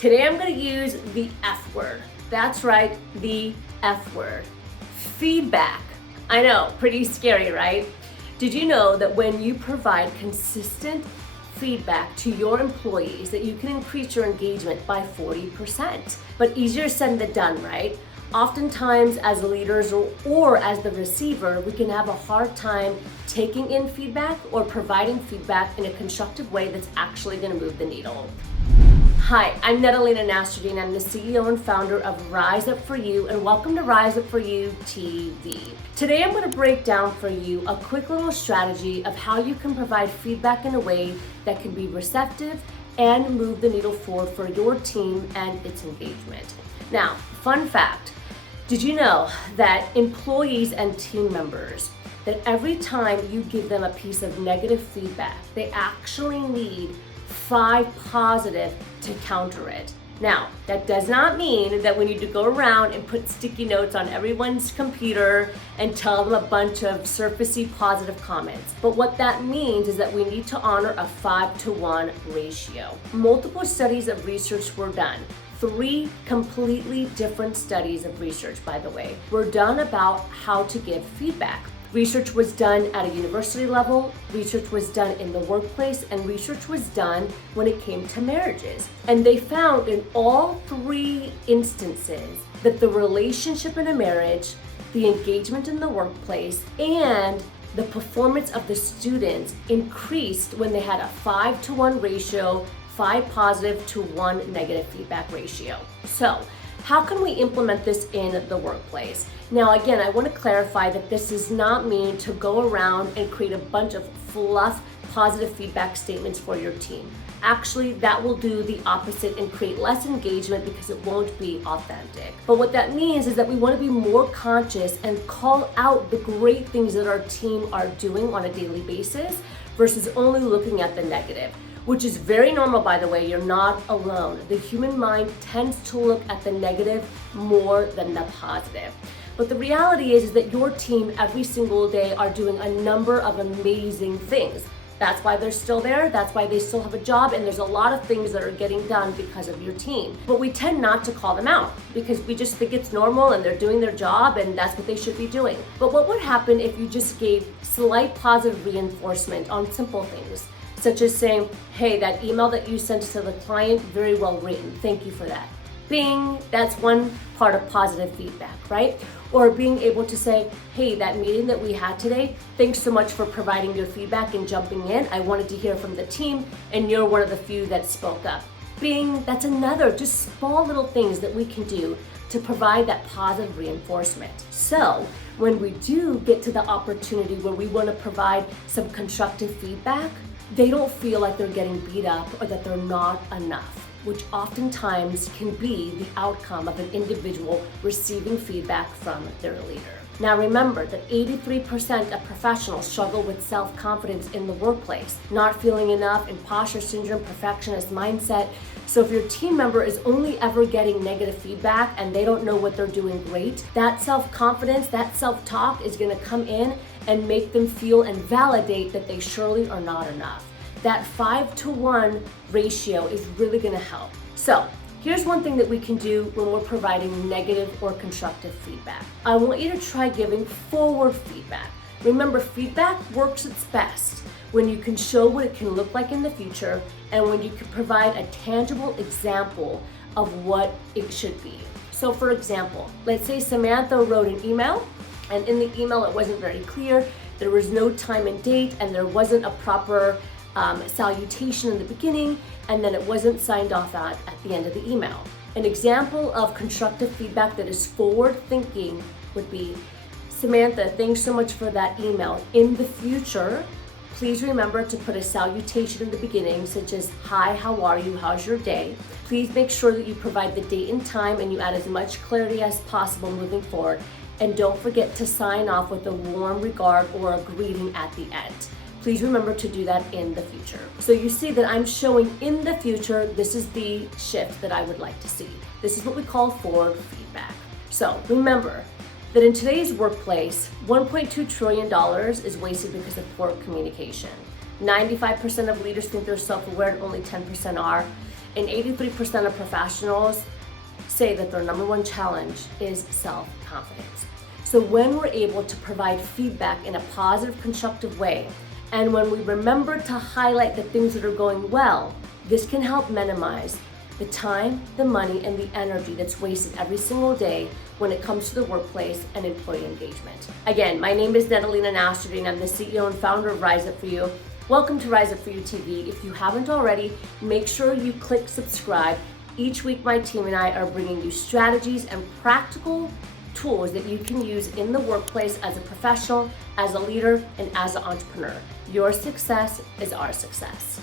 Today I'm going to use the F word. That's right, the F word. Feedback. I know, pretty scary, right? Did you know that when you provide consistent feedback to your employees that you can increase your engagement by 40%? But easier said than done, right? Oftentimes as leaders or as the receiver, we can have a hard time taking in feedback or providing feedback in a constructive way that's actually going to move the needle. Hi, I'm Natalina Nastradine. I'm the CEO and founder of Rise Up For You, and welcome to Rise Up For You TV. Today I'm going to break down for you a quick little strategy of how you can provide feedback in a way that can be receptive and move the needle forward for your team and its engagement. Now, fun fact, did you know that employees and team members, that every time you give them a piece of negative feedback, they actually need 5 positive to counter it? Now, that does not mean that we need to go around and put sticky notes on everyone's computer and tell them a bunch of surfacey positive comments. But what that means is that we need to honor a 5-to-1 ratio. Multiple studies of research were done. 3 completely different studies of research, by the way, were done about how to give feedback. Research was done at a university level, research was done in the workplace, and research was done when it came to marriages. And they found in all 3 instances that the relationship in a marriage, the engagement in the workplace, and the performance of the students increased when they had a 5-to-1 ratio, 5 positive to 1 negative feedback ratio. So, how can we implement this in the workplace? Now, again, I want to clarify that this does not mean to go around and create a bunch of fluff positive feedback statements for your team. Actually, that will do the opposite and create less engagement because it won't be authentic. But what that means is that we want to be more conscious and call out the great things that our team are doing on a daily basis versus only looking at the negative. Which is very normal, by the way. You're not alone. The human mind tends to look at the negative more than the positive. But the reality is that your team every single day are doing a number of amazing things. That's why they're still there. That's why they still have a job. And there's a lot of things that are getting done because of your team. But we tend not to call them out because we just think it's normal and they're doing their job and that's what they should be doing. But what would happen if you just gave slight positive reinforcement on simple things? Such as saying, hey, that email that you sent to the client, very well written. Thank you for that. Bing, that's one part of positive feedback, right? Or being able to say, hey, that meeting that we had today, thanks so much for providing your feedback and jumping in. I wanted to hear from the team and you're one of the few that spoke up. Bing, that's another, just small little things that we can do to provide that positive reinforcement. So when we do get to the opportunity where we want to provide some constructive feedback, they don't feel like they're getting beat up or that they're not enough, which oftentimes can be the outcome of an individual receiving feedback from their leader. Now remember that 83% of professionals struggle with self-confidence in the workplace, not feeling enough, imposter syndrome, perfectionist mindset. So if your team member is only ever getting negative feedback and they don't know what they're doing great, that self-confidence, that self-talk is gonna come in and make them feel and validate that they surely are not enough. That 5-to-1 ratio is really gonna help. So here's one thing that we can do when we're providing negative or constructive feedback. I want you to try giving forward feedback. Remember, feedback works its best when you can show what it can look like in the future and when you can provide a tangible example of what it should be. So for example, let's say Samantha wrote an email and in the email it wasn't very clear, there was no time and date, and there wasn't a proper salutation in the beginning, and then it wasn't signed off at the end of the email. An example of constructive feedback that is forward thinking would be, Samantha, thanks so much for that email. In the future, please remember to put a salutation in the beginning, such as, hi, how are you, how's your day? Please make sure that you provide the date and time and you add as much clarity as possible moving forward. And don't forget to sign off with a warm regard or a greeting at the end. Please remember to do that in the future. So you see that I'm showing in the future, this is the shift that I would like to see. This is what we call forward feedback. So remember that in today's workplace, $1.2 trillion is wasted because of poor communication. 95% of leaders think they're self-aware and only 10% are. And 83% of professionals say that their number one challenge is self-confidence. So when we're able to provide feedback in a positive, constructive way, and when we remember to highlight the things that are going well, this can help minimize the time, the money, and the energy that's wasted every single day when it comes to the workplace and employee engagement. Again, my name is Natalina Nasterdy, and I'm the CEO and founder of Rise Up For You. Welcome to Rise Up For You TV. If you haven't already, make sure you click subscribe. Each week, my team and I are bringing you strategies and practical tools that you can use in the workplace as a professional, as a leader, and as an entrepreneur. Your success is our success.